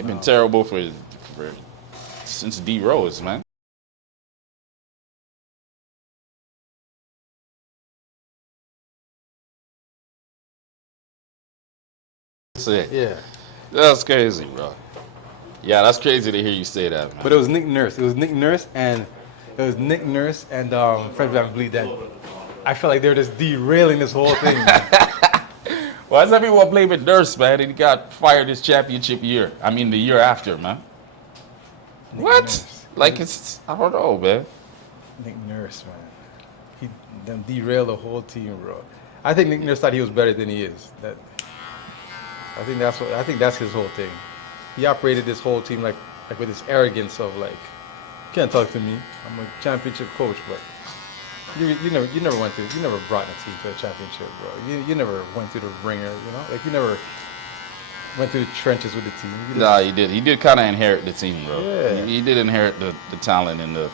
They've been terrible for since D Rose, man. Yeah. That's crazy, bro. Yeah, that's crazy to hear you say that, man. But it was Nick Nurse. It was Nick Nurse and Fred VanVleet that I feel like they're just derailing this whole thing. Why is everyone blaming Nurse, man? And he got fired his championship year. I mean, the year after, man. Nick What? Nurse. Like, it's, I don't know, man. Nick Nurse, man. He them derailed the whole team, bro. I think Nick Nurse thought he was better than he is. I think that's his whole thing. He operated this whole team like with this arrogance of like, you can't talk to me. I'm a championship coach, but you never brought a team to a championship, bro. You never went through the ringer, you know? Like you never went through the trenches with the team. Nah, he did. He did kind of inherit the team, bro. Yeah. He did inherit the talent and the.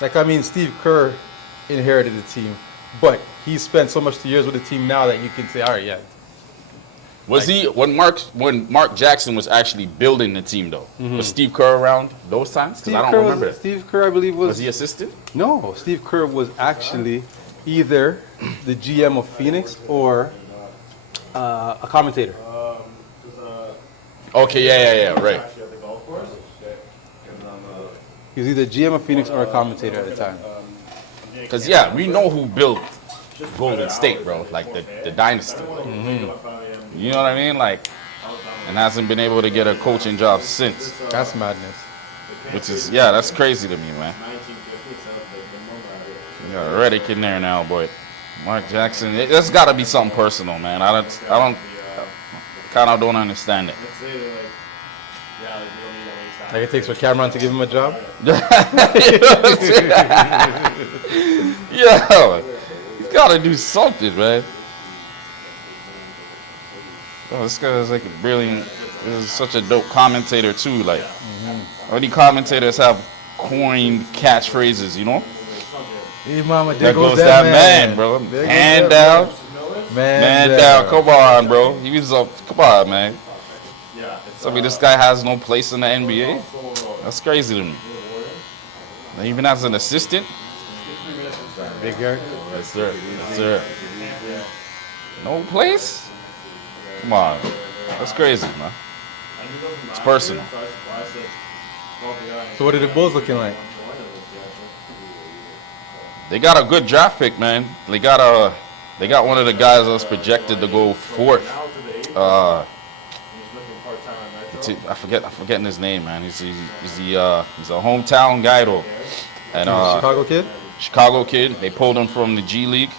Like, I mean, Steve Kerr inherited the team, but he spent so much years with the team now that you can say, all right, yeah. Was he when Mark Jackson was actually building the team though? Was Steve Kerr around those times? Because I don't remember. Steve Kerr, I believe, was he assistant? No, Steve Kerr was actually either the GM of Phoenix or a commentator. Okay, yeah, right. He was either GM of Phoenix or a commentator at the time. Because yeah, we know who built Golden State, bro. Like the dynasty. You know what I mean? Like, and hasn't been able to get a coaching job since. That's madness. Which is, yeah, that's crazy to me, man. You got Reddick in there now, boy. Mark Jackson, there's got to be something personal, man. I kind of don't understand it. Like it takes for Cameron to give him a job? Yeah, he's got to do something, man. Oh, this guy is like a brilliant, this is such a dope commentator too. Like, all the commentators have coined catchphrases, you know? Hey, mama, There goes that man, bro. Man down. Man down. Come on, bro. He was up. Come on, man. So, I mean, this guy has no place in the NBA? That's crazy to me. And even as an assistant? Big guy? Yes, sir. Yes, sir. No place? Come on. That's crazy, man. It's personal. So what are the Bulls looking like? They got a good draft pick, man. They got one of the guys that's projected to go fourth. I'm forgetting his name, man. He's a hometown guy though. And Chicago kid? Chicago kid. They pulled him from the G League,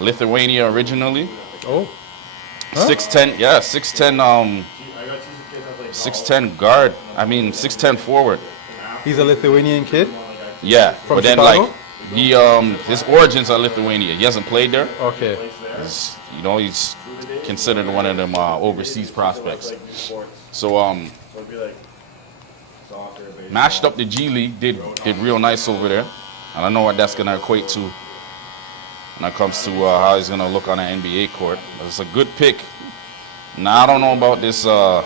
Lithuania originally. Oh. Huh? 6'10", yeah, 6'10", 6'10" guard. I mean 6'10" forward. He's a Lithuanian kid? Yeah, From but then Chicago? like his origins are Lithuania. He hasn't played there. Okay. He's considered one of them overseas prospects. So mashed up the G League, did real nice over there. And I know what that's gonna equate to when it comes to how he's gonna look on an NBA court. But it's a good pick. Now I don't know about this. You're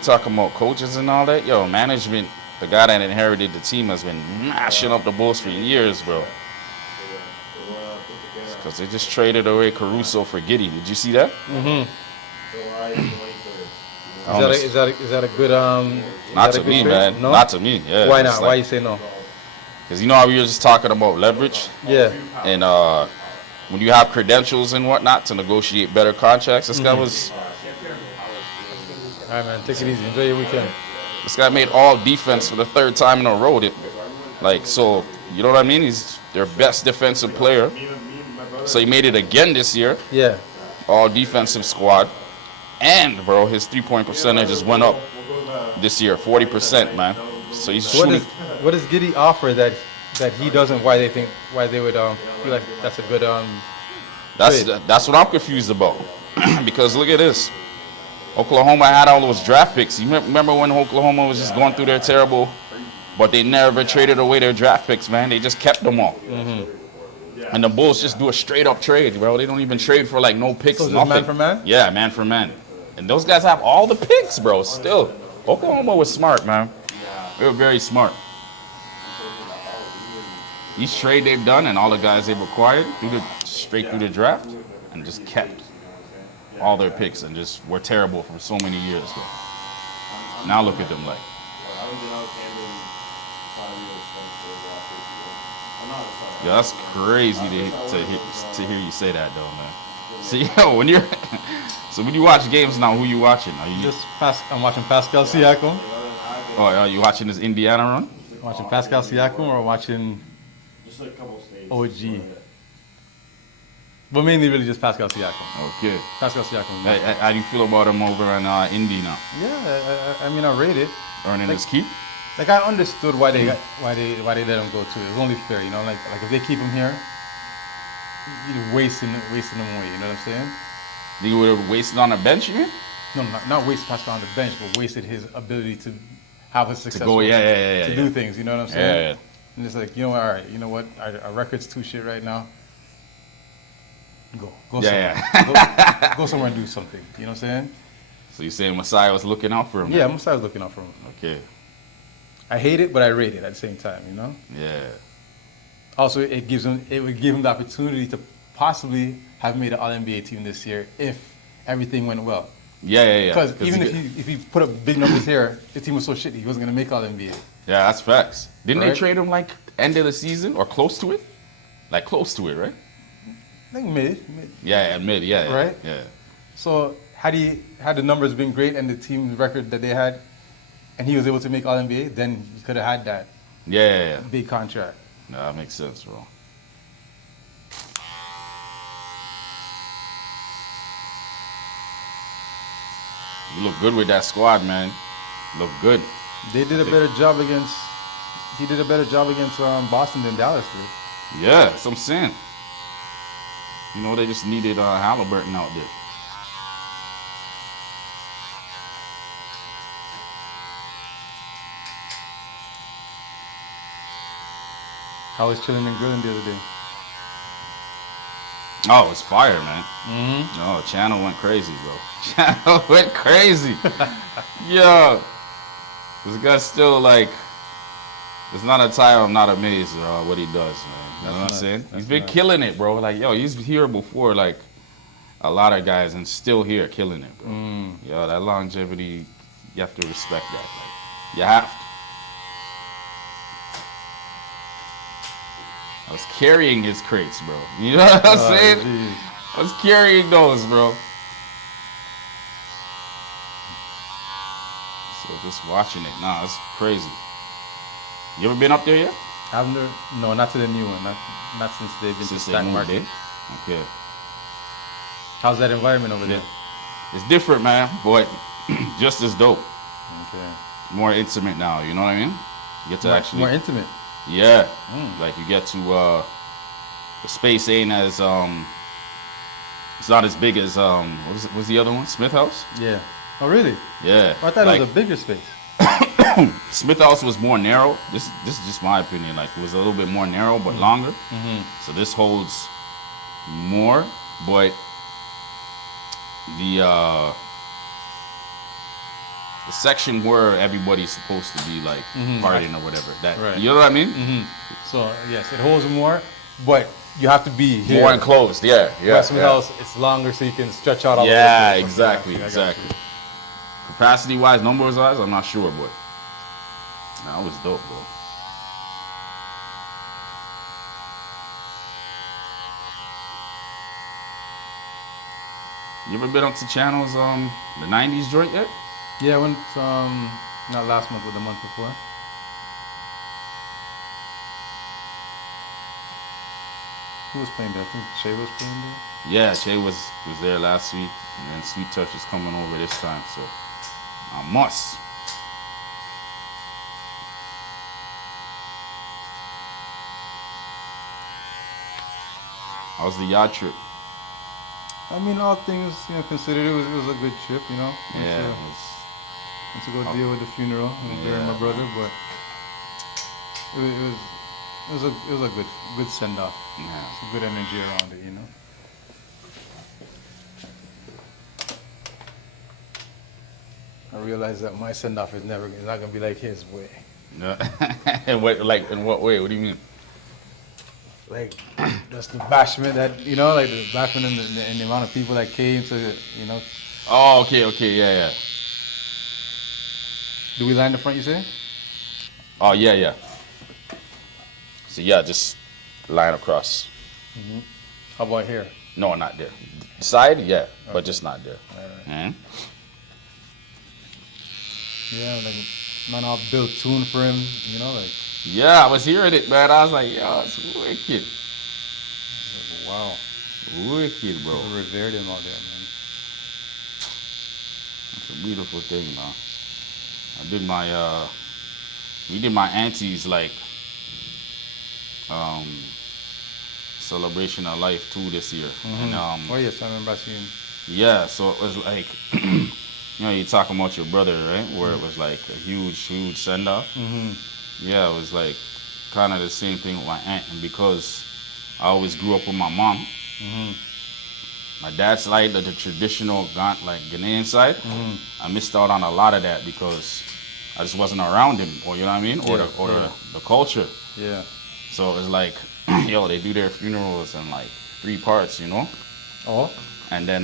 talking about coaches and all that. Yo, management. The guy that inherited the team has been mashing up the Bulls for years, bro. Because they just traded away Caruso for Giddey. Did you see that? Mm-hmm. Is that a good Not to me, man. No? Not to me. Yeah. Why not? Why you say no? Because you know how we were just talking about leverage? Yeah. And when you have credentials and whatnot to negotiate better contracts, this guy was... All right, man. Take it easy. Enjoy your weekend. This guy made all defense for the third time in a row. So, you know what I mean? He's their best defensive player. So he made it again this year. Yeah. All defensive squad. And, bro, his three-point percentage just went up this year, 40%, man. So he's shooting. What does Giddey offer that he doesn't? Why they would feel like that's a good That's what I'm confused about. Because look at this. Oklahoma had all those draft picks. You remember when Oklahoma was just going through their terrible, but they never traded away their draft picks, man. They just kept them all. Mm-hmm. And the Bulls just do a straight up trade, bro. They don't even trade for like no picks, So it's nothing. man for man? Yeah, man for man. And those guys have all the picks, bro. Still, Oklahoma was smart, man. They were very smart. Each trade they've done and all the guys they've acquired straight through the draft and just kept all their picks and just were terrible for so many years, bro. Now look at them like. Yeah, that's crazy to hear you say that though, man. See, yo, when you watch games now, who you watching? Are you I'm watching Pascal Siakam. Oh, are you watching this Indiana run? I'm watching Pascal Siakam or watching OG. But mainly really just Pascal Siakam. Okay. Pascal Siakam. How do you feel about him over in Indy now? Yeah, I mean I rate it. Earning his keep? Like I understood why they let him go too. It was only fair, you know. Like if they keep him here, you're wasting him away. You know what I'm saying? You would have wasted on a bench, you mean? No, not waste Pascal on the bench, but wasted his ability to have a successful to do things. You know what I'm saying? Yeah. And it's like, you know what? All right, you know what? Our record's too shit right now. Go somewhere. Go somewhere and do something. You know what I'm saying? So you're saying Messiah was looking out for him? Yeah, Messiah was looking out for him. Okay. I hate it, but I rate it at the same time. You know? Yeah. Also, it would give him the opportunity to possibly have made an All-NBA team this year if everything went well. Yeah. Because even if he put up big numbers here, his team was so shitty, he wasn't gonna make All-NBA. Yeah, that's facts. Didn't they trade him like end of the season or close to it? Like close to it, right? I think mid. Yeah, mid. Yeah. Right. Yeah. So had the numbers been great and the team record that they had, and he was able to make All-NBA, then he could have had that. Yeah. Big contract. No, that makes sense, bro. You look good with that squad, man. Look good. He did a better job against Boston than Dallas did. Yeah, that's what I'm saying. You know, they just needed Halliburton out there. I was chilling and grilling the other day. Oh, it was fire, man. Mm-hmm. No, channel went crazy, bro. Channel went crazy. Yo, this guy's still like, it's not a time I'm not amazed at what he does, man. You know what I'm saying? He's been killing it, bro. Like, yo, he's here before, like, a lot of guys and still here killing it, bro. Yo, that longevity, you have to respect that. Like, you have to. I was carrying his crates, bro. You know what I'm saying? Geez. I was carrying those, bro. So just watching it. Nah, it's crazy. You ever been up there yet? No, not to the new one. Not since they've been to Stack Market. Okay. How's that environment over there? It's different, man, but just as dope. Okay. More intimate now, you know what I mean? You get to more intimate. Yeah. Like you get to the space ain't as it's not as big as what was the other one? Smith House? Yeah. Oh really? Yeah. I thought it was a bigger space. Smith House was more narrow. This is just my opinion. Like it was a little bit more narrow but longer. Mm-hmm. So this holds more, but the section where everybody's supposed to be like partying or whatever. That right. You know what I mean? Mm-hmm. So yes, it holds more, but you have to be here. More enclosed. Yeah. Smith House, it's longer, so you can stretch out all the way. Yeah, exactly. Capacity wise, numbers wise, I'm not sure, but that was dope, bro. You ever been up to Channel's the 90s joint yet? Yeah, I went not last month, but the month before. Who was playing there? I think Shay was playing there. Yeah, Shay was there last week, and then Sweet Touch is coming over this time, so I must. How's the yacht trip? I mean, all things considered, it was a good trip, you know. Yeah. To go deal with the funeral and bury my brother, but it was It was a good send off. Yeah. Some good energy around it, you know. I realized that my send off is not gonna be like his way. Yeah. And what, like, in what way? What do you mean? Like just the bashment that you know, like the bashment and the amount of people that came to, you know. Oh, okay, yeah. Do we line the front? You say? Oh, yeah. So yeah, just line across. How about here? No, not there. Side, yeah, but Okay. just not there. All right. Mhm. Yeah, like man, I'll build tune for him. You know, like Yeah, I was hearing it, man. I was like, yo, it's wicked. wow, Wicked, bro. people revered him out there, man. It's a beautiful thing, man. I did my we did my auntie's like um celebration of life too this year. And Oh yes, I remember seeing. yeah, so it was like you know, you talking about your brother, right? Where it was like a huge send off. Yeah, it was like kind of the same thing with my aunt, and because I always grew up with my mom. My dad's side, the traditional like Ghanaian side, I missed out on a lot of that because I just wasn't around him, or you know what I mean, or the culture. Yeah. So it was like, yo, they do their funerals in like 3 parts, you know, Oh. and then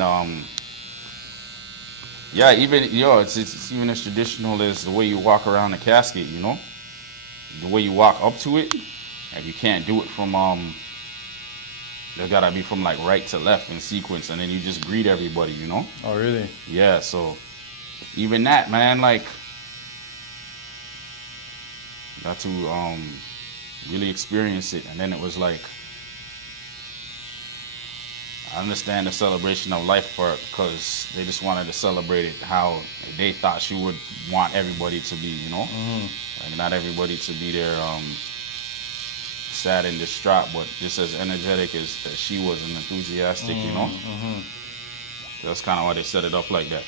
yeah, even it's even as traditional as the way you walk around the casket, you know, the way you walk up to it, and you can't do it from they gotta be from like right to left in sequence, and then you just greet everybody, you know. Oh really? Yeah, so even that, man, like got to really experience it, and then it was like I understand the celebration of life part because they just wanted to celebrate it how they thought she would want everybody to be, you know, like not everybody to be there sad and distraught, but just as energetic as she was and enthusiastic, you know. That's kind of why they set it up like that.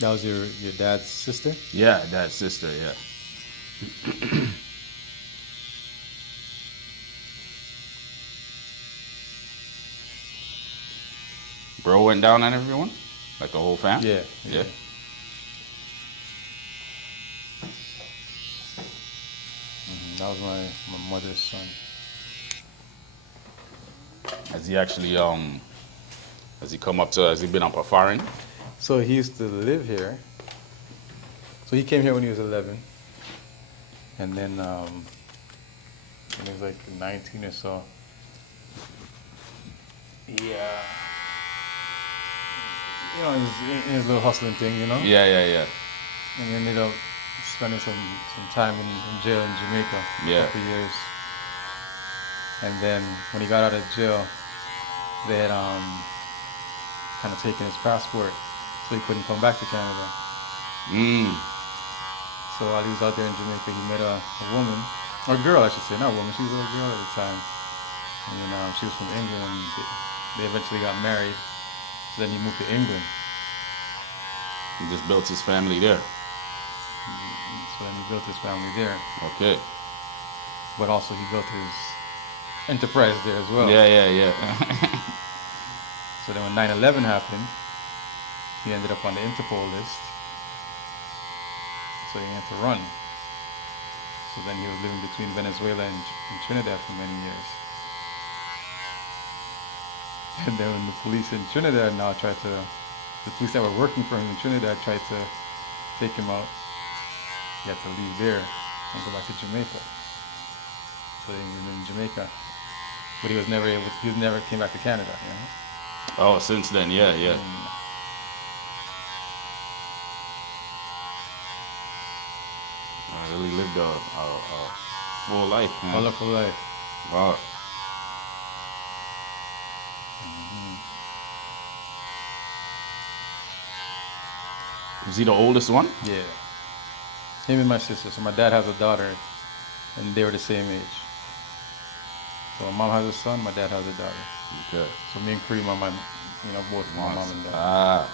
That was your dad's sister? Yeah, that sister, yeah. Bro went down on everyone, like the whole fam. Yeah. Yeah. That was my mother's son. Has he actually has he come up to? Has he been up a foreign? So he used to live here. So he came here when he was 11, and then when he was like 19 or so, yeah, you know, in his little hustling thing, you know. Yeah. And he ended up spending some time in jail in Jamaica for Yeah. a couple of years. And then when he got out of jail, they had kind of taken his passport, so he couldn't come back to Canada. So while he was out there in Jamaica, he met a woman, or a girl, I should say, not a woman. She was a girl at the time, and she was from England. And they eventually got married. So then he moved to England. He just built his family there. So then he built his family there, Okay. but also he built his enterprise there as well. Yeah. So then when 9/11 happened, he ended up on the Interpol list. So he had to run. So then he was living between Venezuela and Trinidad for many years. And then when the police in Trinidad the police that were working for him in Trinidad tried to take him out, he had to leave there and go back to Jamaica. So he was in Jamaica, but he never came back to Canada, you know? Oh, since then, yeah. I really lived a full life, man. Wonderful life. Wow. Was he the oldest one? Yeah. Him and my sister. So my dad has a daughter, and they were the same age. So my mom has a son, my dad has a daughter. Okay. So me and Kareem are both my mom and dad. Ah.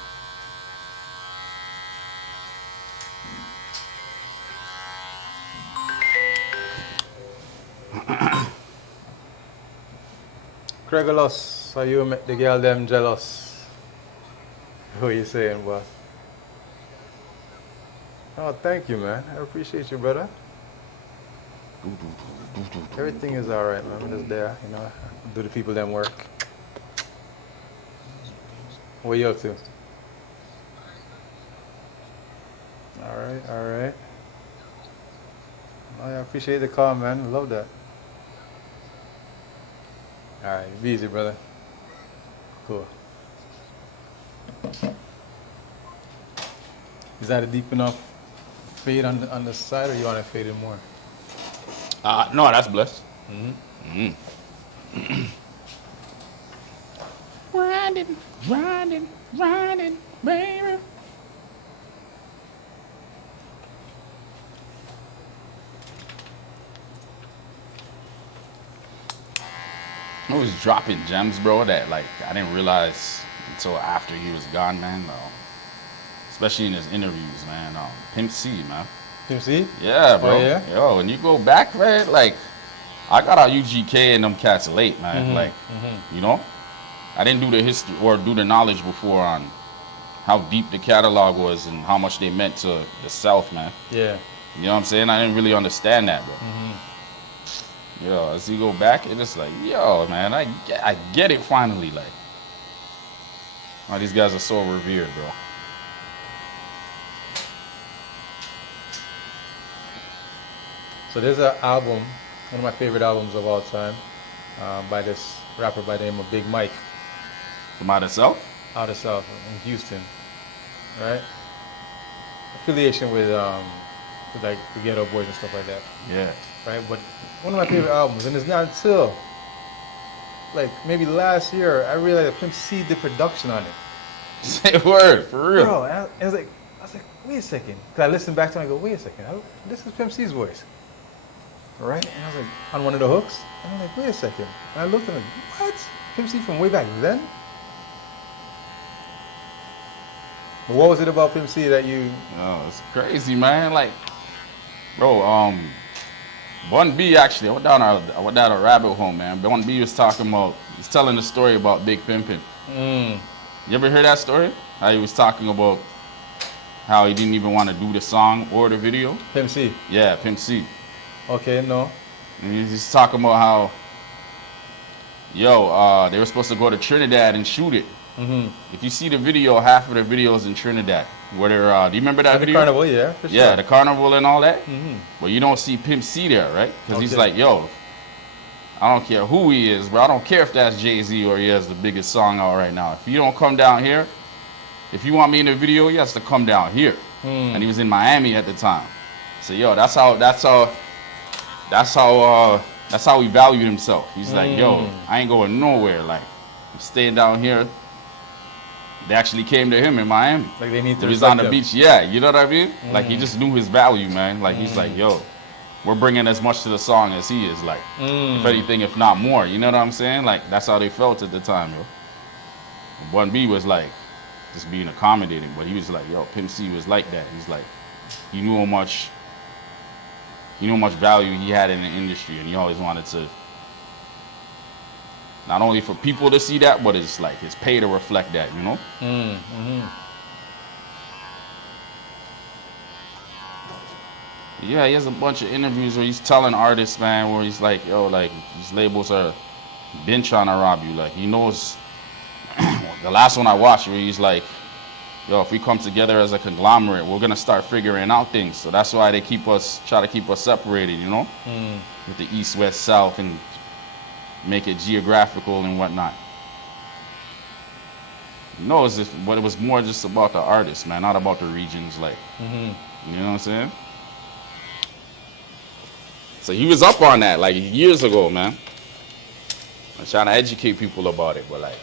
Craigulus, how you make the girl them jealous? What you saying, boss? Oh, thank you, man. I appreciate you, brother. Everything is all right, man. I'm just there, do the people them work. What you up to? All right, all right. Oh, yeah, I appreciate the call, man. Love that. All right, be easy, brother. Cool. Is that a deep enough fade on the side, or you want to fade it more? No, that's blessed. Grinding, grinding, grinding, baby. I was dropping gems, bro, that like I didn't realize until after he was gone, man. Especially in his interviews, man. Pimp C, man. Pimp C? Yeah, bro. Oh, yeah? Yo, when you go back, man, like I got out UGK and them cats late, man. I didn't do the history or do the knowledge before on how deep the catalog was and how much they meant to the South, man. Yeah. You know what I'm saying? I didn't really understand that, bro. Yo, as you go back, it's just like, yo, man, I get it finally. Like, oh, these guys are so revered, bro. So there's an album, one of my favorite albums of all time, by this rapper by the name of Big Mike. From out of South? Out of South in Houston, right? Affiliation with like the Ghetto Boys and stuff like that. Yeah. Right, but one of my favorite albums, and it's not until like maybe last year I realized that Pimp C did production on it. Say a word, for real. Bro, and I was like, wait a second. Cause I listened back to it and I go, wait a second, this is Pimp C's voice. Right? And I was like, on one of the hooks, and I'm like, wait a second. And I looked and I'm like, what? Pimp C from way back then? But what was it about Pimp C that you... Oh, it's crazy, man. Like, bro, Bun B actually, I went down a rabbit hole, man. Bun B was he's telling the story about Big Pimpin'. You ever hear that story? How he was talking about how he didn't even want to do the song or the video? Pimp C? Yeah, Pimp C. Okay, no. And he's just talking about how, they were supposed to go to Trinidad and shoot it. If you see the video, half of the video is in Trinidad. Where they're, do you remember that video? The carnival, yeah, for sure. Yeah, the carnival and all that. Well, you don't see Pimp C there, right? Because he's like, yo, I don't care who he is, bro. I don't care if that's Jay-Z or he has the biggest song out right now. If you don't come down here, if you want me in the video, he has to come down here. And he was in Miami at the time. So, yo, that's how he valued himself. He's like, yo, I ain't going nowhere. Like, I'm staying down here. They actually came to him in Miami. Like they need to. He was on the beach. Yeah, you know what I mean? Like he just knew his value, man. Like he's like, yo, we're bringing as much to the song as he is. Like, if anything, if not more. You know what I'm saying? Like that's how they felt at the time, yo. Bun B was like just being accommodating, but he was like, yo, Pimp C was like that. He's like, he knew how much value he had in the industry, and he always wanted to. Not only for people to see that, but it's like his pay to reflect that, you know? Yeah, he has a bunch of interviews where he's telling artists, man, where he's like, yo, like, these labels are been trying to rob you. Like, he knows, the last one I watched where he's like, yo, if we come together as a conglomerate, we're gonna start figuring out things. So that's why they try to keep us separated, you know? With the East, West, South, and make it geographical and whatnot. No, but it was more just about the artist, man, not about the regions, like, you know what I'm saying? So he was up on that, like, years ago, man. I'm trying to educate people about it, but, like,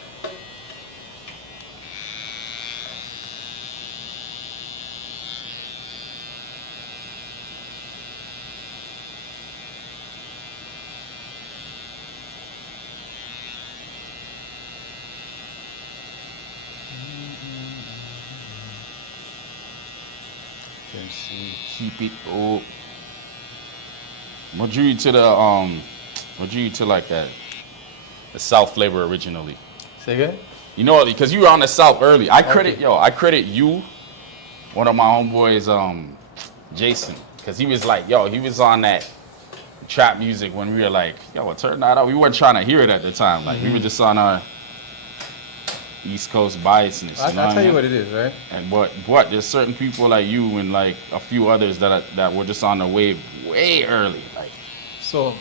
Tennessee. Keep it up. What drew you to like that the South flavor originally? Say again? You know, because you were on the South early. I credit you, one of my homeboys, Jason, because he was like, he was on that trap music when we were like, turn that out. We weren't trying to hear it at the time. Like we were just on our East Coast biasness. I'll tell you what it is, right? And but there's certain people like you and like a few others that were just on the wave way early. Like, so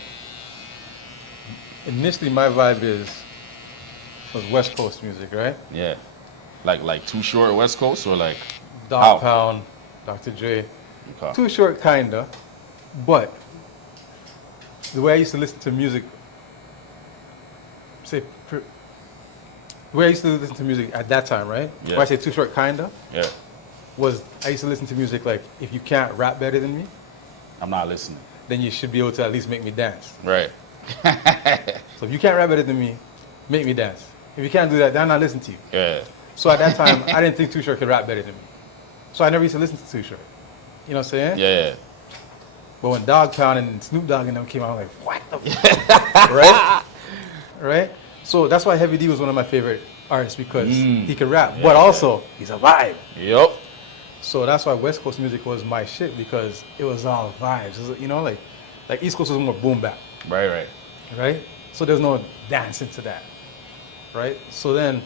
initially my vibe was West Coast music, right? yeah, like Too Short West Coast or like Dogg Pound, Dr. Dre. Okay. Too Short, kinda, but the way I used to listen to music, the way I used to listen to music at that time, right? Yeah. When I say Too Short, kinda, Yeah, was I used to listen to music like, if you can't rap better than me, I'm not listening. then you should be able to at least make me dance. Right. So if you can't rap better than me, make me dance. If you can't do that, then I'm not listening to you. Yeah. So at that time, I didn't think Too Short could rap better than me. So I never used to listen to Too Short. You know what I'm saying? Yeah. But when Dogg Pound and Snoop Dogg and them came out, I'm like, what the fuck? Right? Right? So that's why Heavy D was one of my favorite artists, because he could rap, but also he's a vibe. Yep. So that's why West Coast music was my shit, because it was all vibes. It was, you know, like East Coast was more boom bap. Right. Right? So there's no dancing to that. Right? So I'm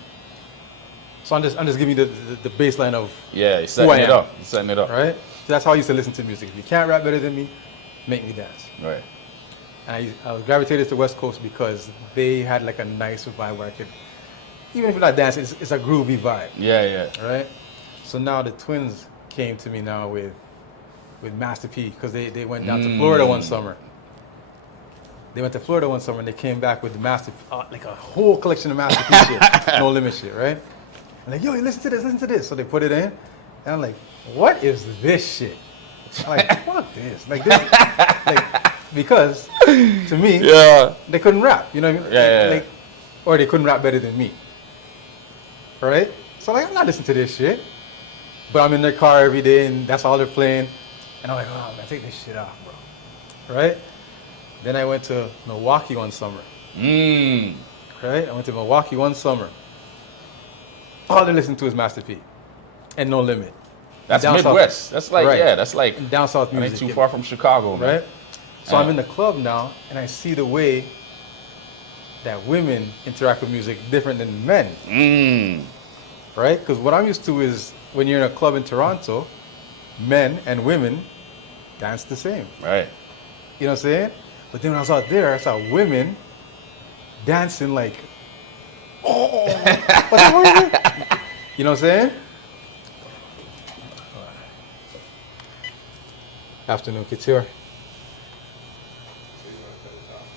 just giving you the baseline of Yeah, you're setting it up. You're setting it up. right? So that's how I used to listen to music. If you can't rap better than me, make me dance. Right. And I was gravitated to West Coast because they had like a nice vibe where I could, even if you're not dancing, it's a groovy vibe. Yeah. Right? So now the twins came to me now with Master P, because they went down to Florida one summer. They went to Florida one summer and they came back with the Master, like a whole collection of Master P shit, No Limit shit, right? I'm like, yo, listen to this. So they put it in, and I'm like, what is this shit? I'm like, fuck this. Like this, because to me, they couldn't rap. You know what I mean? Yeah. Or they couldn't rap better than me. Right? So like, I'm not listening to this shit. But I'm in their car every day, and that's all they're playing. And I'm like, oh man, take this shit off, bro. Right? Then I went to Milwaukee one summer. Right? I went to Milwaukee one summer. All they listen to is Master P and No Limit. That's Midwest. That's like, that's like and down south music. Ain't too far from Chicago, man. Right? So I'm in the club now, and I see the way that women interact with music different than men. Right? Because what I'm used to is when you're in a club in Toronto, men and women dance the same. Right. You know what I'm saying? But then when I was out there, I saw women dancing like, oh, what's going on? You know what I'm saying? Afternoon Couture.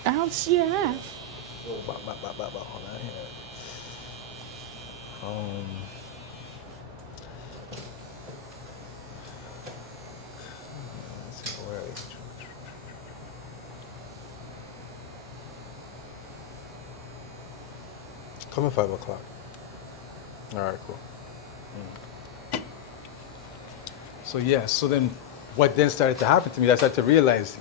Outside. Hold on here. Let's see, where is it? Come at 5 o'clock. All right, cool. So then what then started to happen to me, I started to realize,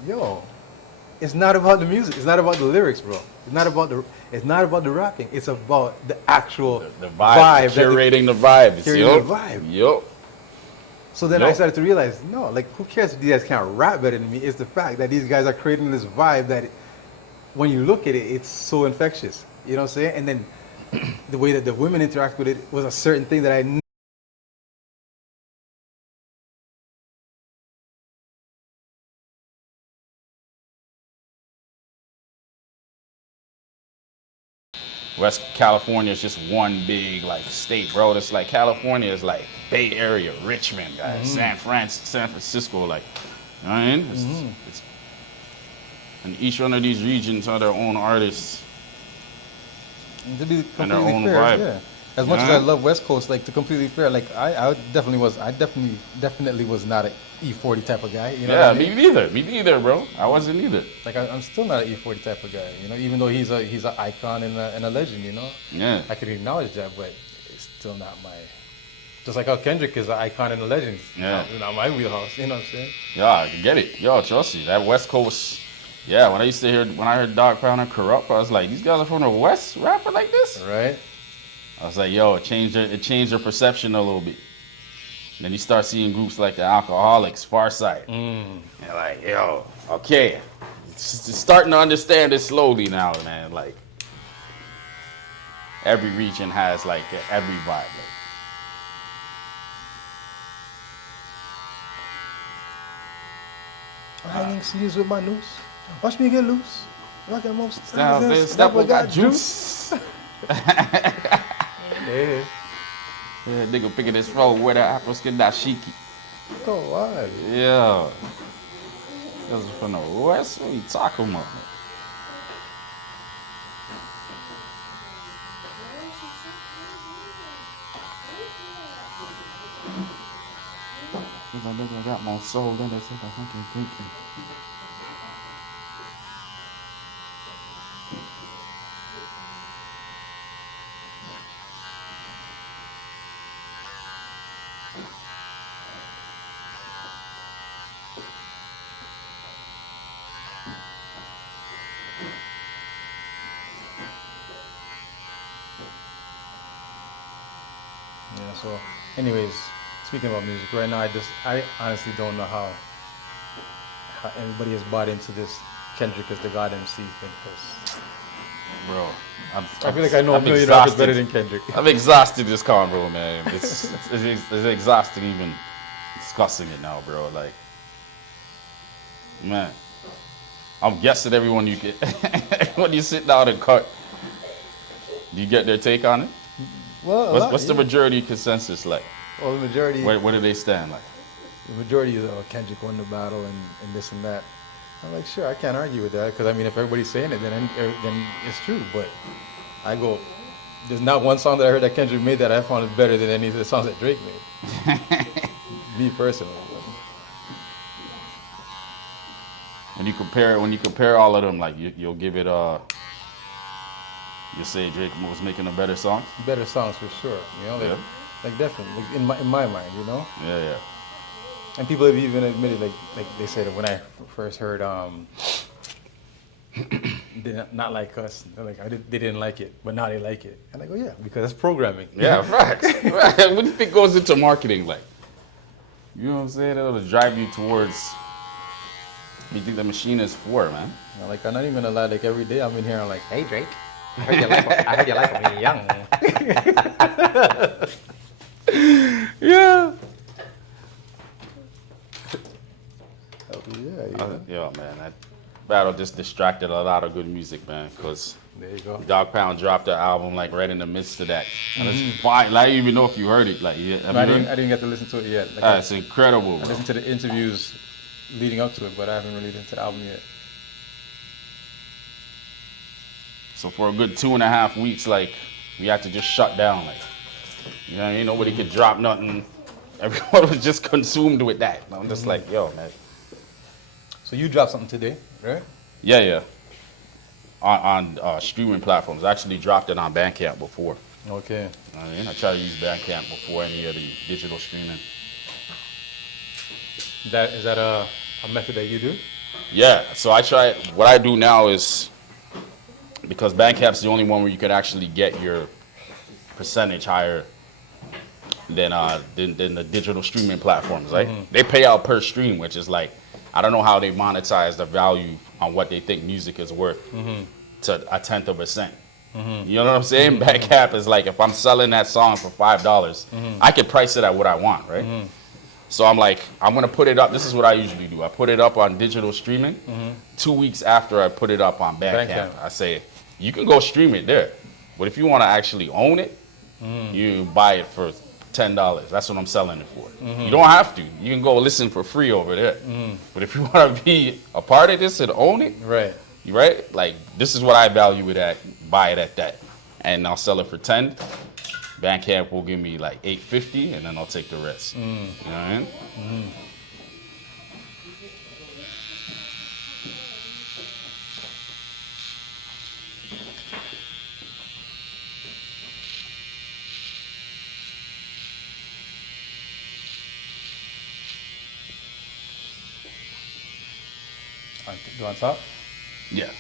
it's not about the music. It's not about the lyrics, bro. It's not about the rapping. It's about the actual the vibe. Curating the vibes. Curating the vibe. Yup. So then I started to realize, no, like, who cares if these guys can't rap better than me? It's the fact that these guys are creating this vibe that when you look at it, it's so infectious. You know what I'm saying? And then the way that the women interact with it was a certain thing that I knew. West California is just one big like state, bro. It's like California is like Bay Area, Richmond, guys, San Francisco, like, you know what I mean? It's, and each one of these regions are their own artists And to be and their completely own fair, vibe. yeah. As much as I love West Coast, like, to completely fair, like, I definitely was not an E40 type of guy. You know what I mean? Me neither, bro. I wasn't either. Like, I'm still not an E40 type of guy, you know, even though he's an icon and a legend, you know? Yeah. I can acknowledge that, but it's still not Just like how Kendrick is an icon and a legend. Yeah. Not my wheelhouse. You know what I'm saying? Yeah, I can get it. Yo, trust you. That West Coast. Yeah, when I heard Dogg Pound and Corrupt, I was like, these guys are from the West rapping like this? Right. I was like, yo, it changed their perception a little bit. Then you start seeing groups like the Alcoholics, Farside. And like, yo, okay. It's starting to understand it slowly now, man. Like, every region has like every vibe. Like, Hanging CDs with my noose. Watch me get loose. Like at most. Snapple got juice. Yeah. Yeah, nigga picking his roll with that Afro skin dashiki. Oh, why? Yeah. That's from the West. What are you talking about? Cause I nigga got more soul than they said I fucking thinking. Yeah, so anyways, speaking about music, right now I honestly don't know how everybody has bought into this Kendrick is the God MC thing. Cause Bro, I feel like I know a million rappers better than Kendrick. I'm exhausted this convo, man. It's exhausting even discussing it now, bro. Like, man, I'm guessing everyone you get when you sit down and cut, do you get their take on it? Well, What's the majority consensus like? Well, the majority. Where do they stand like? The majority is Kendrick won the battle and this and that. I'm like, sure, I can't argue with that because I mean, if everybody's saying it, then it's true. But I go, there's not one song that I heard that Kendrick made that I found is better than any of the songs that Drake made. Me personally. When you compare all of them, like you'll give it you say Drake was making a better songs? Better songs for sure. You know, like definitely, like in my mind, you know. Yeah. And people have even admitted, like they said when I first heard they not like us. They're like they didn't like it, but now they like it. And I go, yeah, because that's programming. Yeah, facts. Right. What do you think goes into marketing like? You know what I'm saying? It'll drive you towards what you think the machine is for, man. Like I'm not even gonna lie, like every day I'm in here, I'm like, hey Drake, I heard you like me young. Yeah. Yeah. Man, that battle just distracted a lot of good music, man. Cause there you go. Dogg Pound dropped the album like right in the midst of that. And it's fine. Like, I didn't even know if you heard it. Like, yeah, I didn't get to listen to it yet. Like, it's incredible. I listened to the interviews leading up to it, but I haven't really listened to the album yet. So for a good 2.5 weeks, like, we had to just shut down. Like, you know what I mean? Nobody could drop nothing. Everyone was just consumed with that. And I'm just like, yo, man. So you dropped something today, right? Yeah. On streaming platforms. I actually dropped it on Bandcamp before. Okay. I mean, I try to use Bandcamp before any of the digital streaming. Is that a method that you do? Yeah. So what I do now is, because Bandcamp's the only one where you could actually get your percentage higher than the digital streaming platforms, right? They pay out per stream, which is like, I don't know how they monetize the value on what they think music is worth to 1/10 of a cent. You know what I'm saying? Bandcamp is like, if I'm selling that song for $5, I can price it at what I want, right? So I'm like, I'm gonna put it up. This is what I usually do. I put it up on digital streaming 2 weeks after I put it up on Bandcamp. I say, you can go stream it there, but if you want to actually own it, you buy it for $10. That's what I'm selling it for. You don't have to. You can go listen for free over there. But if you want to be a part of this and own it, right? Like, this is what I value it at. Buy it at that, and I'll sell it for $10. Bandcamp will give me like $8.50, and then I'll take the rest. You know what I mean? Go on top? Yeah.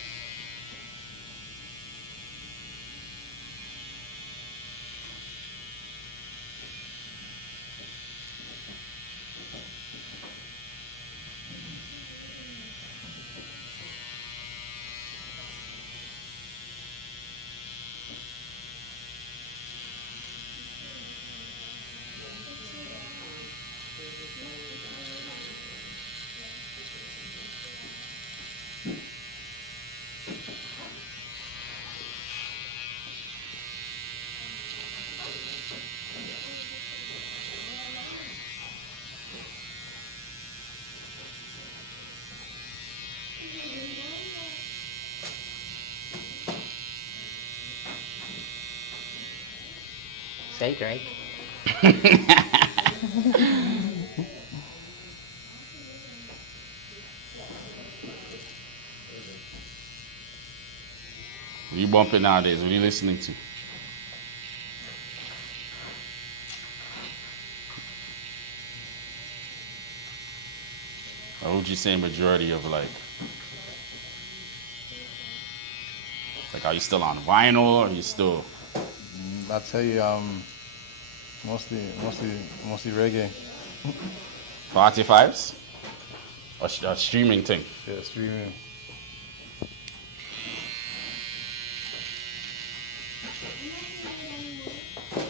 Say, Greg. What you bumping nowadays? What are you listening to? Or would you say majority of like, are you still on vinyl or are you still I'll tell you, mostly reggae. 45s? Or a streaming thing? Yeah, streaming.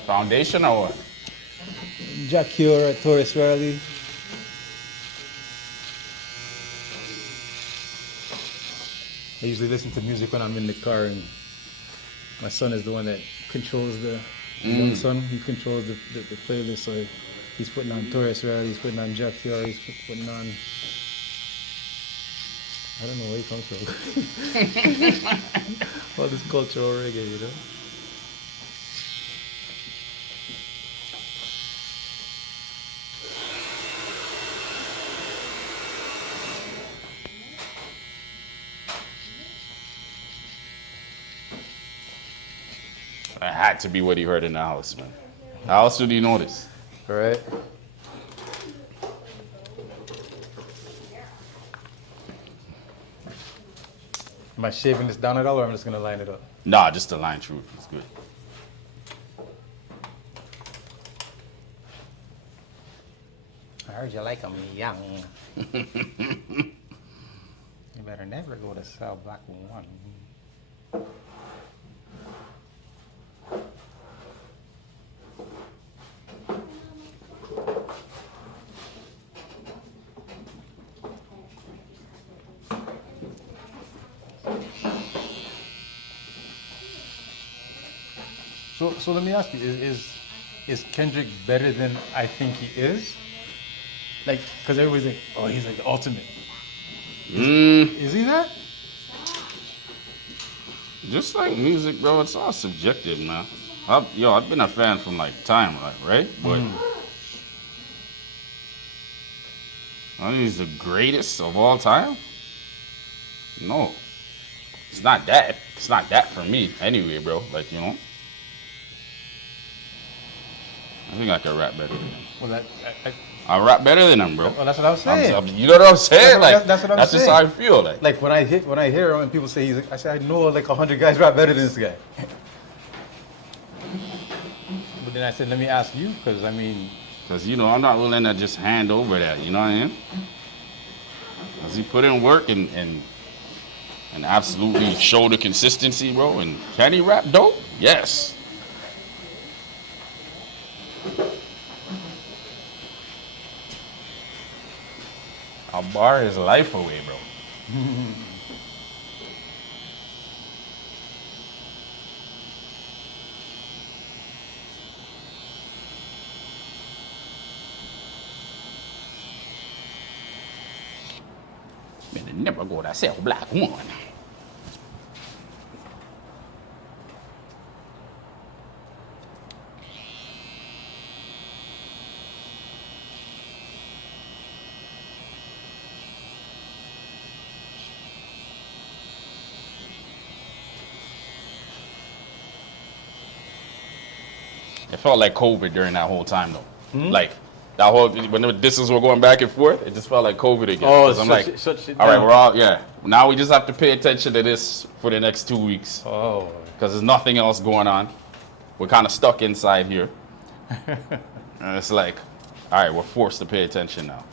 Foundation or what? Jack Cure, Torres Riley. I usually listen to music when I'm in the car, and my son is the one that controls the young son. He controls the playlist, so he's putting on Torres Riley, he's putting on Jack Cure, he's putting on. I don't know where he comes from. All this cultural reggae, you know. It had to be what he heard in the house, man. How else did he notice? All right. Am I shaving this down at all, or I'm just gonna line it up? Nah, just the line through. It's good. I heard you like 'em young. You better never go to Cell Block 1. So let me ask you: is Kendrick better than I think he is? Like, because everybody's like, oh, he's like the ultimate. Is he that? Just like music, bro, it's all subjective, man. I've been a fan from like time, right? But I think he's the greatest of all time. No, it's not that. It's not that for me, anyway, bro. Like, you know, I think I can rap better than him. Well, I rap better than him, bro. well, that's what I'm saying. You know what I'm saying? That's what I'm that's saying. just how I feel. Like when I hear him and people say he's, I say I know like 100 guys rap better than this guy. But then I said, let me ask you, because I mean, because you know I'm not willing to just hand over that. You know what I mean? Does he put in work and absolutely show the consistency, bro? And can he rap dope? Yes. I'll bar his life away, bro. Man, never go to Cell Block 1. It felt like COVID during that whole time, though. Like, That whole when the distance were going back and forth, it just felt like COVID again. Oh, 'Cause I'm like, shut all right, we're all Now we just have to pay attention to this for the next 2 weeks Oh, because there's nothing else going on. We're kind of stuck inside here, and it's like, all right, we're forced to pay attention now.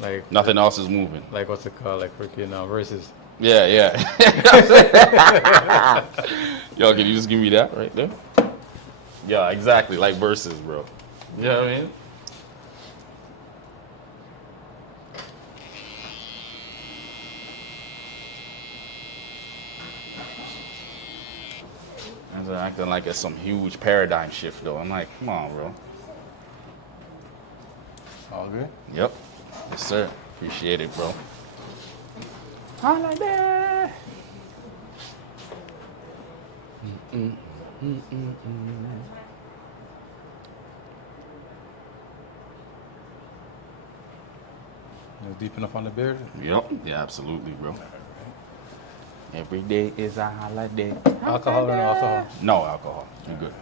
like Nothing else is moving. Like what's it called? Like freaking versus. Yeah. Yo, can you just give me that right there? Yeah, exactly. Like versus, bro. You know what I mean? And they're acting like it's some huge paradigm shift, though. I'm like, come on, bro. All good. Yep. Yes, sir. Appreciate it, bro. Holiday. Deep enough on the beard. Yep. Yeah, absolutely, bro. Every day is a holiday. Alcohol or no alcohol? No alcohol. You're good.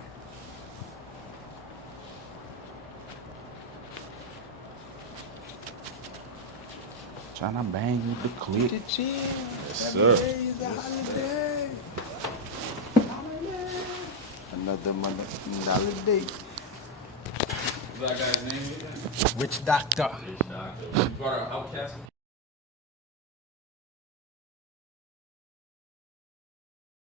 Tryna bang with the clip. Yes, sir. Another motherfucking holiday. What's that guy's name again? Witch doctor. Rich Doctor. You brought an Outcast